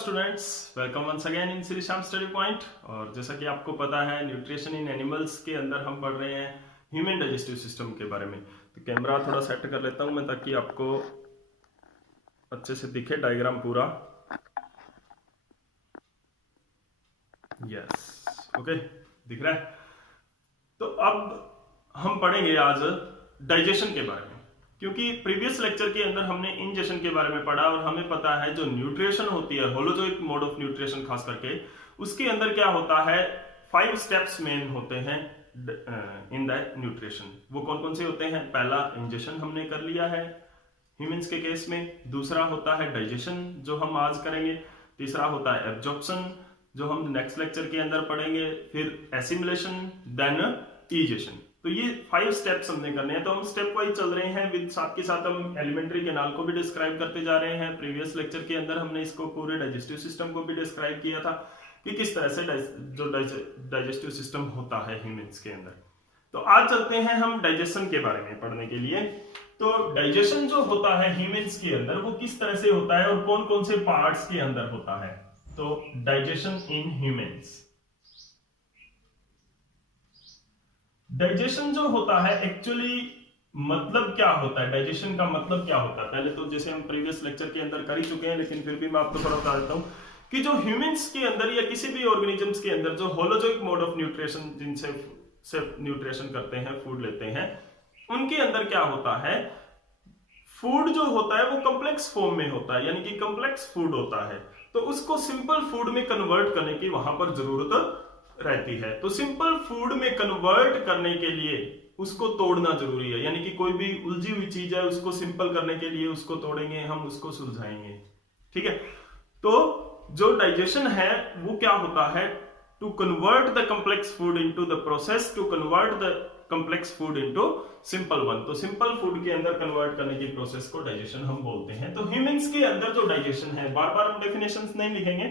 Students, welcome once again in Shri Shyam Study Point. और जैसा कि आपको पता है, न्यूट्रिशन इन एनिमल्स के अंदर हम पढ़ रहे हैं ह्यूमन डाइजेस्टिव सिस्टम के बारे में। तो कैमरा थोड़ा सेट कर लेता हूं मैं ताकि आपको अच्छे से दिखे डायग्राम पूरा। यस, ओके, दिख रहा है। तो अब हम पढ़ेंगे आज डाइजेशन के बारे में, क्योंकि प्रीवियस लेक्चर के अंदर हमने इंजेशन के बारे में पढ़ा और हमें पता है जो न्यूट्रिशन होती है, होलोजोइक मोड ऑफ न्यूट्रिशन खास करके, उसके अंदर क्या होता है, 5 स्टेप्स मेन होते हैं इन द न्यूट्रिशन। वो कौन कौन से होते हैं? पहला इंजेशन हमने कर लिया है ह्यूमंस के केस में, दूसरा होता है डाइजेशन जो हम आज करेंगे, तीसरा होता है एब्जॉर्प्शन जो हम नेक्स्ट लेक्चर के अंदर पढ़ेंगे, फिर एसिमिलेशन, देन इजेशन। तो ये 5 स्टेप्स हमने करने हैं। तो हम स्टेप वाइज चल रहे हैं, विद साथ के साथ हम एलिमेंट्री कैनाल को भी डिस्क्राइब करते जा रहे हैं। प्रीवियस लेक्चर के अंदर हमने इसको पूरे डाइजेस्टिव सिस्टम को भी डिस्क्राइब किया था कि किस तरह से जो डाइजेस्टिव सिस्टम होता है ह्यूमंस के अंदर। तो आज चलते हैं हम डाइजेशन के बारे में पढ़ने के लिए। तो डाइजेशन जो होता है ह्यूमंस के अंदर, वो किस तरह से होता है और कौन कौन से पार्ट्स के अंदर होता है। तो डाइजेशन इन ह्यूमंस, डाइजेशन जो होता है एक्चुअली मतलब क्या होता है, डाइजेशन का मतलब क्या होता है, पहले तो जैसे हम प्रीवियस लेक्चर के अंदर कर ही चुके हैं, लेकिन फिर भी मैं आपको थोड़ा बता देता हूं कि जो ह्यूमंस के अंदर या किसी भी ऑर्गेनिजम्स के अंदर जो होलोजोइक मोड ऑफ न्यूट्रिशन, जिनसे से न्यूट्रिशन करते हैं, फूड लेते हैं, उनके अंदर क्या होता है, फूड जो होता है वो कॉम्प्लेक्स फॉर्म में होता है, यानी कि कॉम्प्लेक्स फूड होता है। तो उसको सिंपल फूड में कन्वर्ट करने की वहां पर जरूरत रहती है। तो सिंपल फूड में कन्वर्ट करने के लिए उसको तोड़ना जरूरी है, यानी कि कोई भी उलझी हुई चीज है उसको सिंपल करने के लिए उसको तोड़ेंगे हम, उसको सुलझाएंगे। ठीक है। तो जो डाइजेशन है वो क्या होता है, to convert the complex food into the process, to convert the complex food into simple one. तो सिंपल फूड के अंदर कन्वर्ट करने की प्रोसेस को डाइजेशन हम बोलते हैं। तो ह्यूमंस के अंदर जो डाइजेशन है, बार बार हम डेफिनेशंस नहीं लिखेंगे,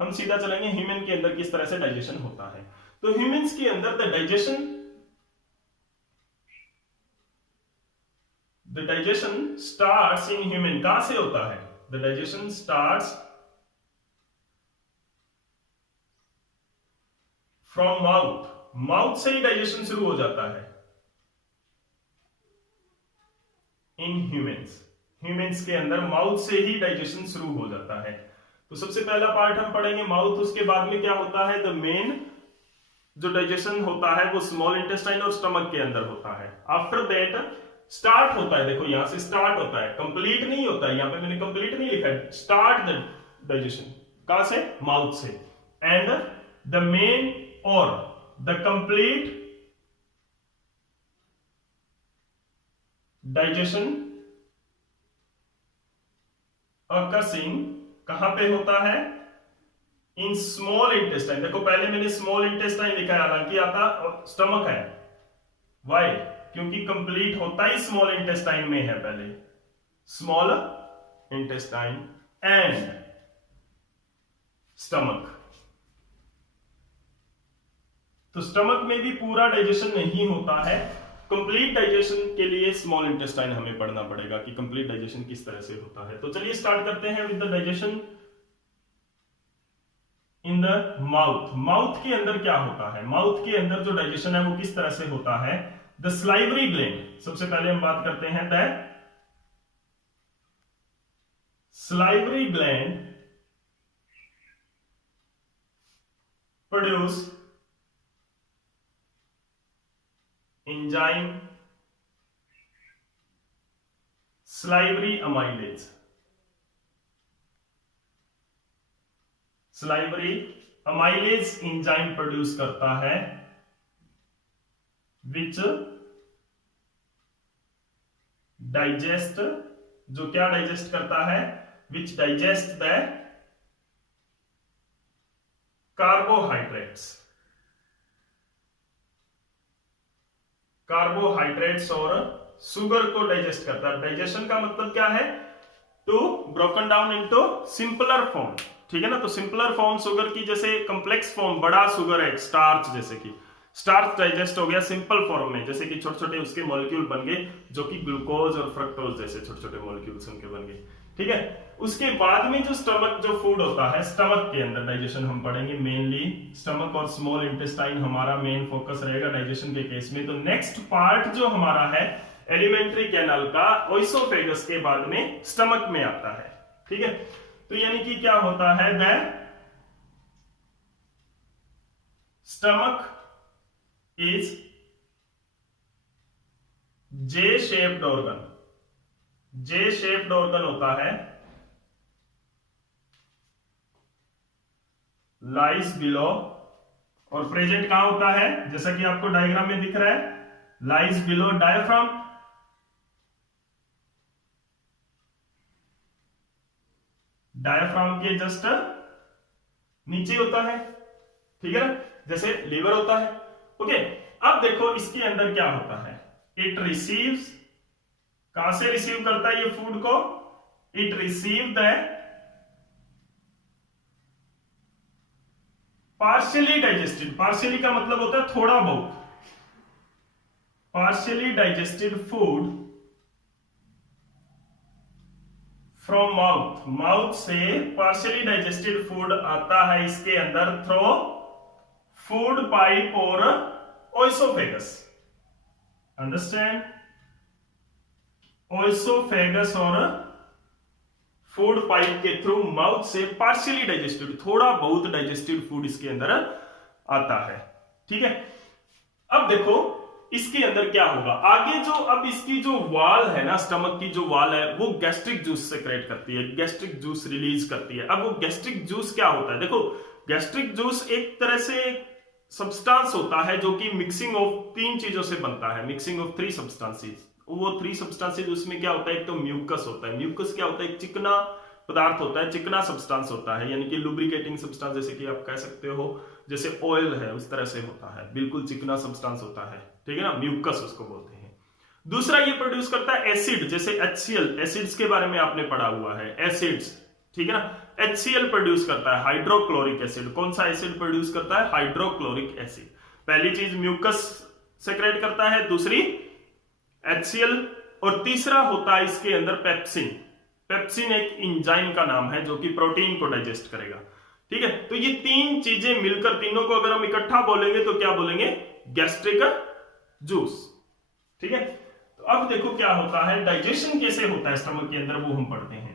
हम सीधा चलेंगे ह्यूमन के अंदर किस तरह से डाइजेशन होता है। तो ह्यूमंस के अंदर the digestion starts in human. कहां से होता है? The digestion starts from mouth. Mouth से ही डाइजेशन शुरू हो जाता है इन ह्यूमंस के अंदर माउथ से ही डाइजेशन शुरू हो जाता है। तो सबसे पहला पार्ट हम पढ़ेंगे माउथ। उसके बाद में क्या होता है, द मेन जो डाइजेशन होता है वो स्मॉल इंटेस्टाइन और स्टमक के अंदर होता है। आफ्टर दैट स्टार्ट होता है, देखो यहां से स्टार्ट होता है, कंप्लीट नहीं होता है, यहां पे मैंने कंप्लीट नहीं लिखा है, स्टार्ट द डाइजेशन कहां से? माउथ से। एंड द मेन और द कंप्लीट डाइजेशन अकर्सिंग कहां पे होता है? In small intestine. देखो पहले मैंने स्मॉल इंटेस्टाइन लिखा है, हालांकि आता स्टमक है। वाई? क्योंकि कंप्लीट होता ही स्मॉल इंटेस्टाइन में है, पहले स्मॉल इंटेस्टाइन एंड स्टमक। तो स्टमक में भी पूरा डाइजेशन नहीं होता है। कंप्लीट डाइजेशन के लिए स्मॉल इंटेस्टाइन हमें पढ़ना पड़ेगा कि कंप्लीट डाइजेशन किस तरह से होता है। तो चलिए स्टार्ट करते हैं with the digestion in the mouth. Mouth के अंदर क्या होता है? माउथ के अंदर जो डाइजेशन है वो किस तरह से होता है? The salivary gland. सबसे पहले हम बात करते हैं the salivary gland produce enzyme salivary amylase. Salivary amylase enzyme produce करता है, विच डाइजेस्ट, जो क्या डाइजेस्ट करता है? Which digest the carbohydrates. Carbohydrates और शुगर को डाइजेस्ट करता है। डाइजेशन का मतलब क्या है? To broken down into simpler form. ठीक है ना। तो सिंपलर फॉर्म शुगर की, जैसे कॉम्प्लेक्स फॉर्म बड़ा शुगर है, स्टार्च जैसे कि, स्टार्च डाइजेस्ट हो गया सिंपल फॉर्म में, जैसे कि छोटे छोटे उसके मॉलिक्यूल बन गए, जो कि ग्लूकोज और फ्रक्टोज जैसे छोटे छोटे मॉलिक्यूल्स उनके बन गए। ठीक है, उसके बाद में जो स्टमक जो फूड होता है, स्टमक के अंदर डाइजेशन हम पढ़ेंगे मेनली, स्टमक और स्मॉल इंटेस्टाइन हमारा मेन फोकस रहेगा डाइजेशन के केस में। तो नेक्स्ट पार्ट जो हमारा है एलिमेंट्री कैनाल का, ओइसोफेगस के बाद में स्टमक में आता है। ठीक है, तो यानी कि क्या होता है, the stomach is J shaped organ. J shaped organ होता है, लाइज बिलो, और प्रेजेंट कहां होता है, जैसा कि आपको डायग्राम में दिख रहा है, लाइज बिलो डायफ्राम। डायफ्राम के जस्ट नीचे होता है। ठीक है ना, जैसे लीवर होता है। ओके, अब देखो इसके अंदर क्या होता है, इट रिसीव्स, कहां से रिसीव करता है ये फूड को, it receive the partially digested, partially का मतलब होता है थोड़ा बहुत, partially digested food from mouth, mouth से पार्शियली डाइजेस्टेड फूड आता है इसके अंदर थ्रो फूड पाइप और ओइसोफेगस। अंडरस्टैंड, ओइसोफेगस और फूड पाइप के थ्रू माउथ से पार्शियली डाइजेस्टेड, थोड़ा बहुत डाइजेस्टेड फूड इसके अंदर आता है। ठीक है, अब देखो इसके अंदर क्या होगा आगे, जो अब इसकी जो वाल है ना, स्टमक की जो वाल है, वो गैस्ट्रिक जूस सेक्रेट करती है, गैस्ट्रिक जूस रिलीज करती है। अब वो गैस्ट्रिक जूस क्या होता है, देखो गैस्ट्रिक जूस एक तरह से सब्सटेंस होता है जो कि मिक्सिंग ऑफ तीन चीजों से बनता है, मिक्सिंग ऑफ थ्री सब्सटेंसेस। वो थ्री सब्सटेंसेस उसमें क्या होता है, एक तो म्यूकस होता है, म्यूकस क्या होता है, एक चिकना पदार्थ होता है, चिकना सब्सटेंस होता है, यानी कि लुब्रिकेटिंग सब्सटेंस, जैसे कि आप कह सकते हो जैसे ऑयल है उस तरह से होता है, बिल्कुल चिकना सब्सटेंस होता है। ठीक है ना, म्यूकस उसको बोलते हैं। दूसरा ये प्रोड्यूस करता है एसिड, जैसे HCl, एसिड्स के बारे में आपने पढ़ा हुआ है, एसिड्स। ठीक है ना, HCl प्रोड्यूस करता है, हाइड्रोक्लोरिक एसिड। कौन सा एसिड प्रोड्यूस करता है, हाइड्रोक्लोरिक एसिड। पहली चीज म्यूकस सेक्रेट करता है, दूसरी HCl, और तीसरा होता है इसके अंदर पेप्सिन। पेप्सिन एक एंजाइम का नाम है जो कि प्रोटीन को डाइजेस्ट करेगा। ठीक है, तो ये तीन चीजें मिलकर, तीनों को अगर हम इकट्ठा बोलेंगे तो क्या बोलेंगे, गैस्ट्रिक जूस। ठीक है, तो अब देखो क्या होता है, डाइजेशन कैसे होता है स्टमक के अंदर, वो हम पढ़ते हैं।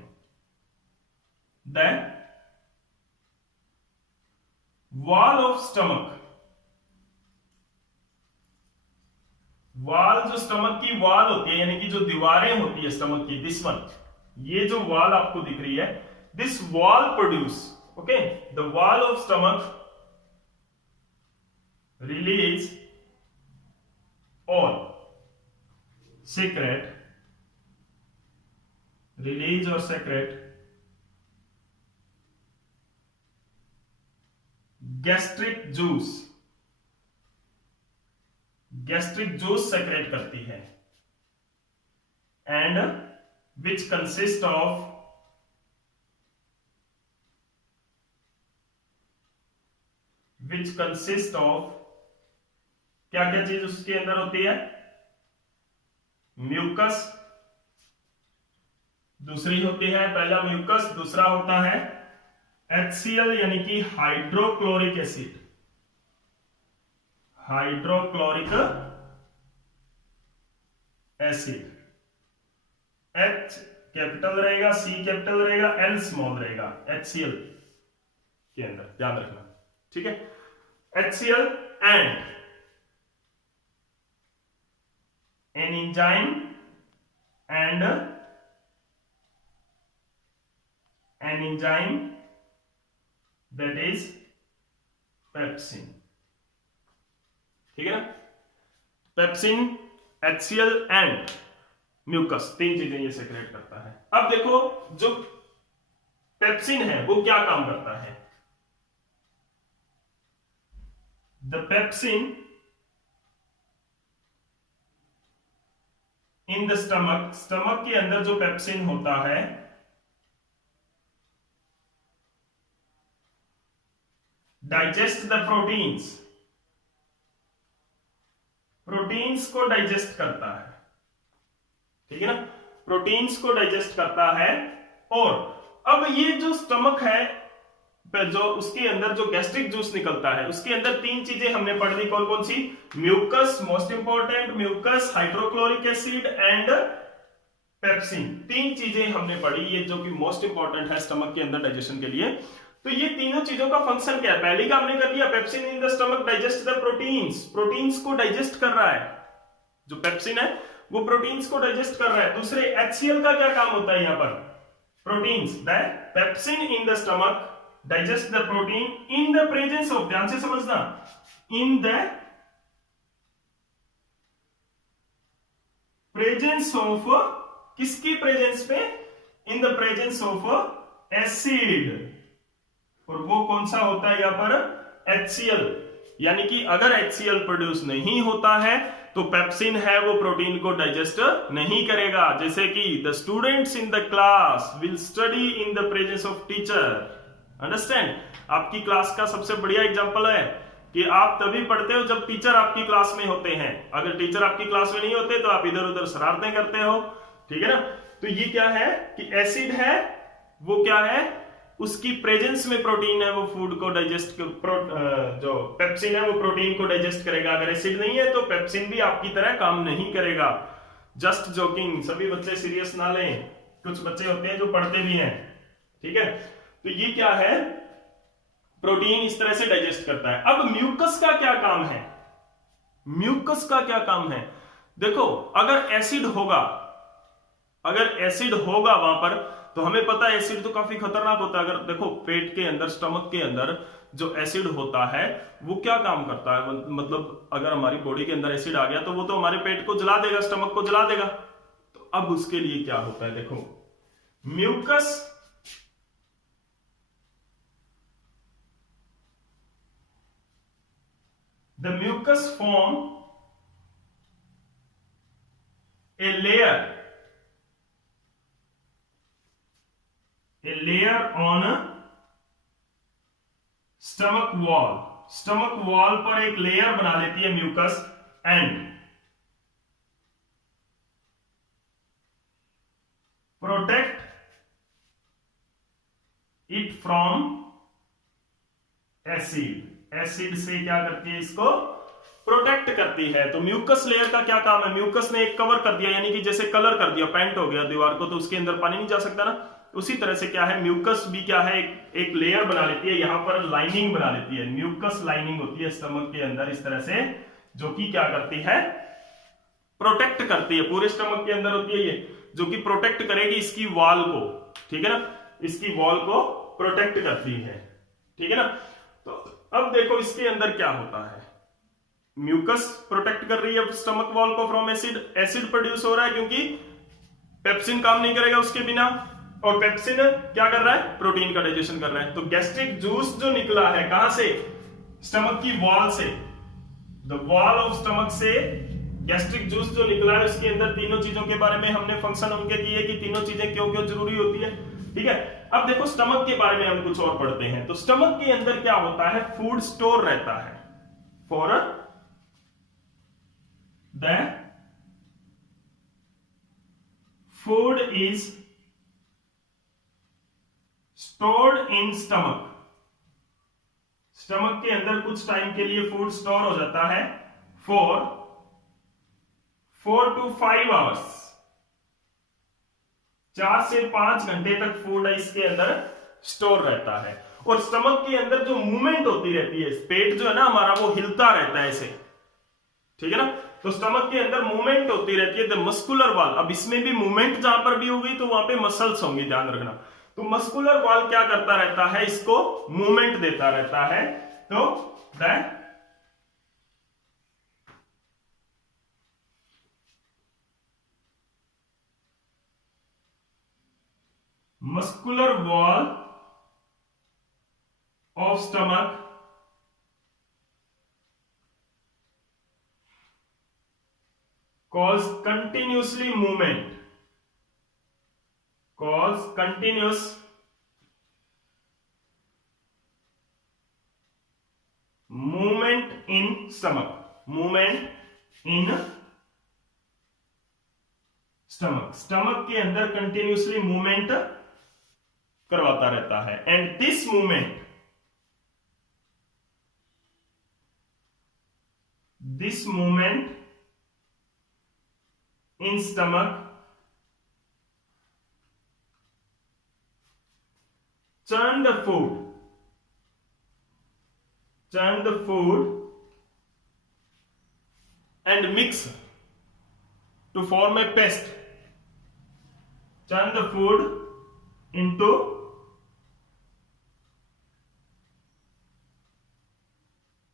द वॉल ऑफ स्टमक, वाल जो स्टमक की वाल होती है, यानी कि जो दीवारें होती है स्टमक की, दिस वन, ये जो वाल आपको दिख रही है, this wall produce, okay, the wall of stomach release और secrete, रिलीज और secrete gastric juice, gastric juice secrete करती है, and which consist of, which consist of, क्या क्या चीज उसके अंदर होती है, म्यूकस, दूसरी होती है, पहला म्यूकस, दूसरा होता है HCl यानी कि hydrochloric acid, hydrochloric acid, H capital रहेगा, C कैपिटल रहेगा, L स्मॉल रहेगा, HCl के अंदर, ध्यान रखना। ठीक है, HCl and an enzyme and an enzyme that is pepsin। ठीक है ना, पेप्सिन, HCl एंड म्यूकस, तीन चीजें ये सेक्रेट करता है। अब देखो जो पेप्सिन है वो क्या काम करता है, the pepsin in the stomach, stomach के अंदर जो पेप्सिन होता है, डाइजेस्ट द प्रोटीन्स, प्रोटीन्स को डाइजेस्ट करता है, ठीक है ना, प्रोटीन्स को डाइजेस्ट करता है। और अब ये जो स्टमक है, जो उसके अंदर जो गैस्ट्रिक जूस निकलता है, उसके अंदर तीन चीजें हमने पढ़ ली, कौन कौन सी? Mucus, most important, mucus, hydrochloric acid and pepsin. तीन चीजें हमने पढ़ी, ये जो कि मोस्ट इंपॉर्टेंट है स्टमक के अंदर डाइजेशन के लिए। तो ये तीनों चीजों का फंक्शन क्या है? पहले का हमने कर लिया, pepsin in the stomach digest the proteins, proteins को डाइजेस्ट कर रहा है, जो पेप्सिन है वो प्रोटीन्स को डाइजेस्ट कर रहा है। दूसरे HCl का क्या काम होता है यहां पर? Proteins, the pepsin in the stomach digest the protein in the presence of, ध्यान से समझना, इन द प्रेजेंस ऑफ, किसकी प्रेजेंस पे? In the presence of acid. और वो कौन सा होता है यहां पर? HCl। यानी कि अगर HCl प्रोड्यूस नहीं होता है तो पेप्सिन है वो प्रोटीन को डाइजेस्ट नहीं करेगा। जैसे कि the students in the class will study in the presence of teacher. Understand? आपकी क्लास का सबसे बढ़िया एग्जांपल है कि आप तभी पढ़ते हो जब टीचर आपकी क्लास में होते हैं। अगर टीचर आपकी क्लास में नहीं होते तो आप इधर उधर शरारतें करते हो, ठीक है ना। तो ये क्या है कि एसिड है वो क्या है, उसकी प्रेजेंस में प्रोटीन है वो फूड को डाइजेस्ट, जो पेप्सिन है वो प्रोटीन को डाइजेस्ट करेगा। अगर एसिड नहीं है तो पेप्सिन भी आपकी तरह काम नहीं करेगा। जस्ट जोकिंग, सभी बच्चे सीरियस ना लें, कुछ बच्चे होते हैं जो पढ़ते भी हैं, ठीक है। तो ये क्या है, प्रोटीन इस तरह से डाइजेस्ट करता है। अब म्यूकस का क्या काम है? म्यूकस का क्या काम है? देखो, अगर एसिड होगा, अगर एसिड होगा वहां पर, तो हमें पता है एसिड तो काफी खतरनाक होता है। अगर देखो पेट के अंदर, स्टमक के अंदर जो एसिड होता है वो क्या काम करता है, मतलब अगर हमारी बॉडी के अंदर एसिड आ गया तो वो तो हमारे पेट को जला देगा, स्टमक को जला देगा। तो अब उसके लिए क्या होता है, देखो, mucus the mucus form a layer on stomach wall, stomach wall पर एक लेयर बना लेती है mucus, and protect it from acid. Acid से क्या करती है, इसको प्रोटेक्ट करती है। तो म्यूकस लेयर का क्या काम है? म्यूकस ने एक कवर कर दिया, यानी कि जैसे कलर कर दिया, पेंट हो गया दीवार को, तो उसके अंदर पानी नहीं जा सकता ना। उसी तरह से क्या है, म्यूकस भी क्या है, एक लेयर बना लेती है, यहां पर लाइनिंग बना लेती है। म्यूकस लाइनिंग होती है स्टमक के अंदर इस तरह से, जो कि क्या करती है, प्रोटेक्ट करती है। पूरे स्टमक के अंदर होती है ये, जो कि प्रोटेक्ट करेगी इसकी वॉल को, ठीक है ना, इसकी वॉल को प्रोटेक्ट करती है, ठीक है ना। तो अब देखो इसके अंदर क्या होता है, म्यूकस प्रोटेक्ट कर रही है स्टमक वॉल को फ्रॉम एसिड, एसिड प्रोड्यूस हो रहा है क्योंकि पेप्सिन काम नहीं करेगा उसके बिना, और पेप्सिन क्या कर रहा है, प्रोटीन का डाइजेशन कर रहा है। तो गैस्ट्रिक जूस जो निकला है कहां से, स्टमक की वॉल से, द वॉल ऑफ स्टमक से गैस्ट्रिक जूस जो निकला है, उसके अंदर तीनों चीजों के बारे में हमने फंक्शन उनके किए कि तीनों चीजें क्यों क्यों जरूरी होती है, ठीक है। अब देखो स्टमक के बारे में हम कुछ और पढ़ते हैं। तो स्टमक के अंदर क्या होता है, फूड स्टोर रहता है for the food is stored in stomach. Stomach के अंदर कुछ टाइम के लिए फूड स्टोर हो जाता है फॉर 4 to 5 आवर्स, 4 से 5 घंटे तक फूड इसके अंदर स्टोर रहता है। और स्टमक के अंदर जो मूवमेंट होती रहती है, पेट जो है ना हमारा वो हिलता रहता है ऐसे, ठीक है ना। तो स्टमक के अंदर मूवमेंट होती रहती है, द मस्कुलर वॉल। अब इसमें भी मूवमेंट जहां पर भी होगी तो वहां पे मसल्स होंगे, ध्यान रखना। तो मस्कुलर वॉल क्या करता रहता है, इसको मूवमेंट देता रहता है। तो the muscular wall of stomach cause continuously movement, cause continuous movement in stomach, movement in stomach, stomach के अंदर कंटिन्यूसली मूवमेंट करवाता रहता है। And this movement in stomach churn the food and mix to form a paste. Churn the food into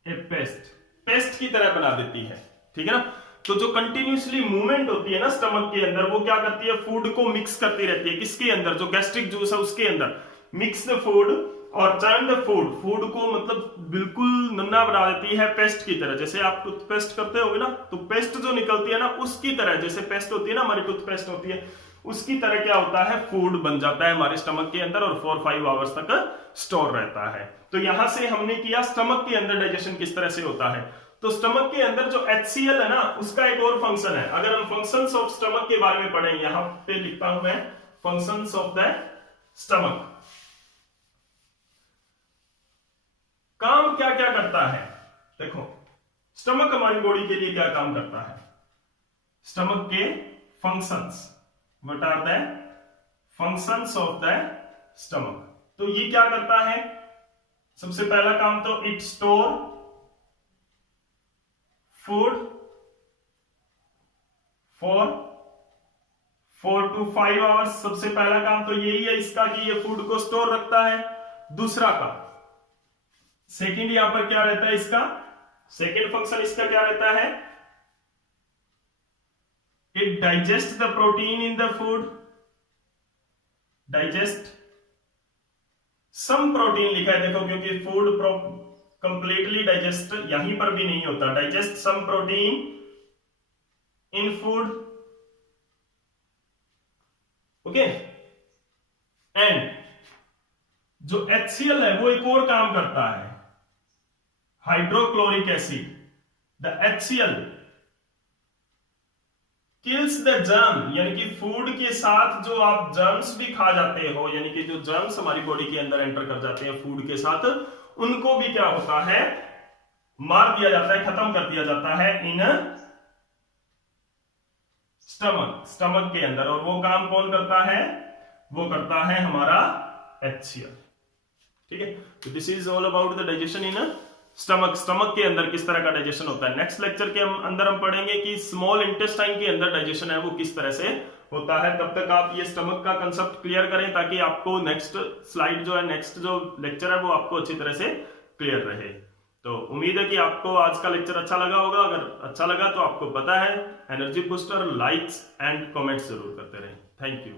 a paste. Paste की तरह बना देती है, ठीक है ना। तो जो कंटिन्यूसली मूवमेंट होती है ना स्टमक के अंदर, वो क्या करती है, फूड को मिक्स करती रहती है। किसके अंदर, जो गैस्ट्रिक जूस है उसके अंदर। मिक्स द फूड और चर्न द फूड, फूड को मतलब बिल्कुल नन्ना बना देती है पेस्ट की तरह। जैसे आप टूथपेस्ट करते होगे ना, तो पेस्ट जो निकलती है ना उसकी तरह, जैसे पेस्ट होती है ना हमारी टूथपेस्ट होती है, उसकी तरह क्या होता है, फूड बन जाता है हमारे स्टमक के अंदर और 4-5 आवर्स तक स्टोर रहता है। तो यहां से हमने किया स्टमक के अंदर डाइजेशन किस तरह से होता है। तो स्टमक के अंदर जो HCl है ना, उसका एक और फंक्शन है। अगर हम फंक्शंस ऑफ स्टमक के बारे में पढ़ें, यहां पे लिखता हूं मैं फंक्शंस ऑफ द स्टमक। काम क्या क्या करता है, देखो स्टमक हमारी बॉडी के लिए क्या काम करता है। स्टमक के functions, what are the functions of the stomach. तो ये क्या करता है, सबसे पहला काम तो it store food for 4 to 5 hours. सबसे पहला काम तो यही है इसका कि ये फूड को स्टोर रखता है। दूसरा काम, सेकंड यहां पर क्या रहता है इसका, सेकंड फंक्शन इसका क्या रहता है, it digest the protein in the food. Digest some protein लिखा है देखो, क्योंकि फूड कंप्लीटली डाइजेस्ट यहीं पर भी नहीं होता। Digest some protein in food, okay. And जो HCl है वो एक और काम करता है, hydrochloric acid. The HCl kills the germ, यानी कि फूड के साथ जो आप जर्म्स भी खा जाते हो, यानी कि जो जर्म्स हमारी बॉडी के अंदर एंटर कर जाते हैं फूड के साथ, उनको भी क्या होता है, मार दिया जाता है, खत्म कर दिया जाता है इन स्टमक, स्टमक के अंदर। और वो काम कौन करता है, वो करता है हमारा HCl, ठीक है। तो this is all about the digestion in stomach. Stomach के अंदर किस तरह का डाइजेशन होता है। नेक्स्ट लेक्चर के अंदर हम पढ़ेंगे कि स्मॉल इंटेस्टाइन के अंदर डाइजेशन है वो किस तरह से होता है। तब तक आप ये स्टमक का कंसेप्ट क्लियर करें ताकि आपको नेक्स्ट स्लाइड जो है, नेक्स्ट जो लेक्चर है वो आपको अच्छी तरह से क्लियर रहे। तो उम्मीद है कि आपको आज का लेक्चर अच्छा लगा होगा। अगर अच्छा लगा तो आपको पता है energy booster, likes and comments जरूर करते रहें। Thank you.